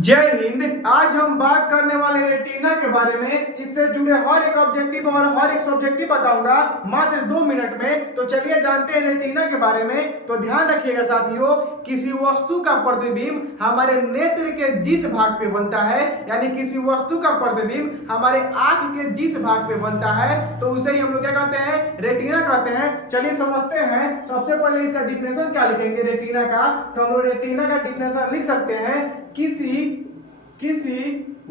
जय हिंद। आज हम बात करने वाले रेटिना के बारे में। इससे जुड़े हर एक ऑब्जेक्टिव और हर एक सब्जेक्टिव बताऊंगा मात्र 2 मिनट में। तो चलिए जानते हैं रेटिना के बारे में। तो ध्यान रखिएगा साथियों, किसी वस्तु का प्रतिबिंब हमारे नेत्र के जिस भाग पे बनता है, यानी किसी वस्तु का प्रतिबिंब हमारे आंख के जिस भाग पे बनता है, तो उसे ही हम लोग क्या कहते हैं, रेटिना कहते हैं। चलिए समझते हैं। सबसे पहले इसका डिफिनेशन क्या लिखेंगे रेटिना का। तो हम लोग रेटिना का डिफिनेशन लिख सकते हैं, किसी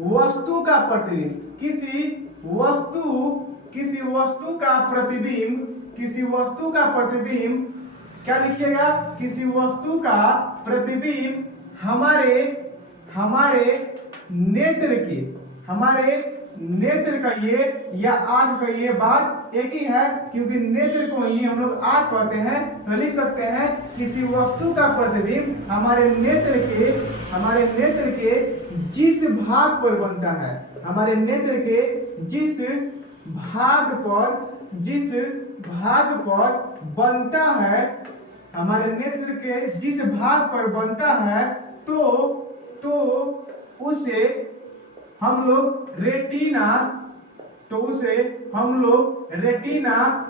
वस्तु का प्रतिबिंब, किसी वस्तु का प्रतिबिंब क्या लिखिएगा, किसी वस्तु का प्रतिबिंब हमारे नेत्र कहिए या आंख कहिए, बात एक ही है क्योंकि नेत्र को ही हम लोग आंख कहते हैं। तो लिख सकते हैं किसी वस्तु का प्रतिबिंब हमारे नेत्र के जिस भाग पर बनता है, हमारे नेत्र के जिस भाग पर बनता है, हमारे नेत्र के जिस भाग पर बनता है, तो उसे हम लोग रेटिना,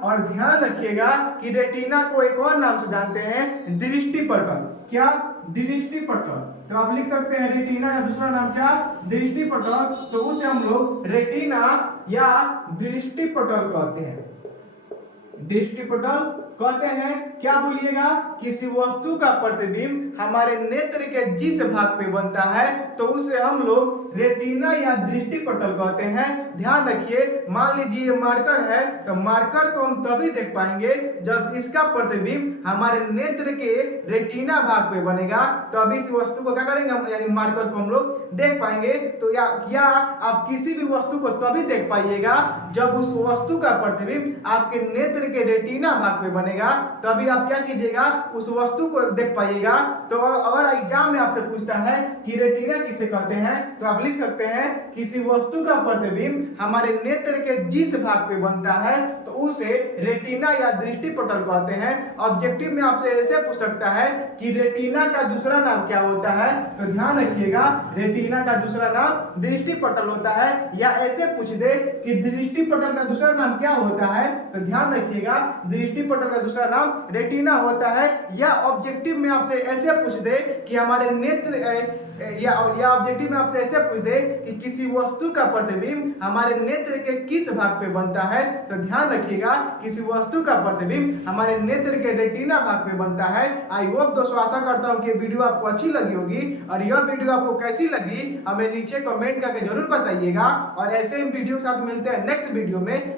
और ध्यान रखिएगा कि रेटिना को एक और नाम से जानते हैं, दृष्टिपटल। क्या? दृष्टिपटल। तो आप लिख सकते हैं रेटिना का दूसरा नाम क्या, दृष्टिपटल। तो उसे हम लोग रेटिना या दृष्टिपटल कहते हैं। दृष्टिपटल कहते हैं। क्या बोलिएगा, किसी वस्तु का प्रतिबिंब हमारे नेत्र के जिस भाग पे बनता है, तो उसे हम लोग रेटिना या दृष्टिपटल कहते हैं। ध्यान रखिए, मान लीजिए ये मार्कर है, तो मार्कर को हम तभी देख पाएंगे जब इसका प्रतिबिंब हमारे नेत्र के रेटिना भाग पे बनेगा, तो अभी इस वस्तु को क्या करेंगे हम, यानी मार्कर को हम लोग देख पाएंगे। तो या आप किसी भी वस्तु को तभी देख पाइएगा जब उस वस्तु का प्रतिबिंब आपके नेत्र के रेटिना भाग पे बनेगा, तभी आप क्या कीजिएगा, उस वस्तु को देख पाइएगा। तो अगर एग्जाम में आपसे पूछता है कि रेटिना किसे कहते हैं, तो आप लिख सकते हैं किसी वस्तु का प्रतिबिंब हमारे नेत्र के जिस भाग पे बनता है, तो उसे रेटिना या दृष्टिपटल कहते हैं। ऑब्जेक्टिव में आपसे ऐसे पूछ सकता है कि रेटिना का दूसरा नाम क्या होता है, तो ध्यान रखिएगा रेटिना का दूसरा नाम दृष्टिपटल होता है। या ऐसे पूछ दे कि दृष्टिपटल का दूसरा नाम क्या होता है, तो ध्यान रखिएगा दृष्टिपटल का दूसरा नाम रेटिना होता है। या ऑब्जेक्टिव में आपसे ऐसे पूछ दे कि हमारे नेत्र या ऑब्जेक्टिव में आपसे ऐसे पूछ दे कि किसी वस्तु का प्रतिबिंब हमारे नेत्र के किस भाग पे बनता है, तो ध्यान रखिएगा किसी वस्तु का प्रतिबिंब हमारे नेत्र के रेटिना भाग पे बनता है। आई होप दोस्तों, आशा करता हूं कि वीडियो आपको अच्छी लगी होगी, और यह वीडियो आपको कैसी लगी हमें नीचे कमेंट करके जरूर बताइएगा। और ऐसे ही वीडियो के साथ मिलते हैं नेक्स्ट वीडियो में।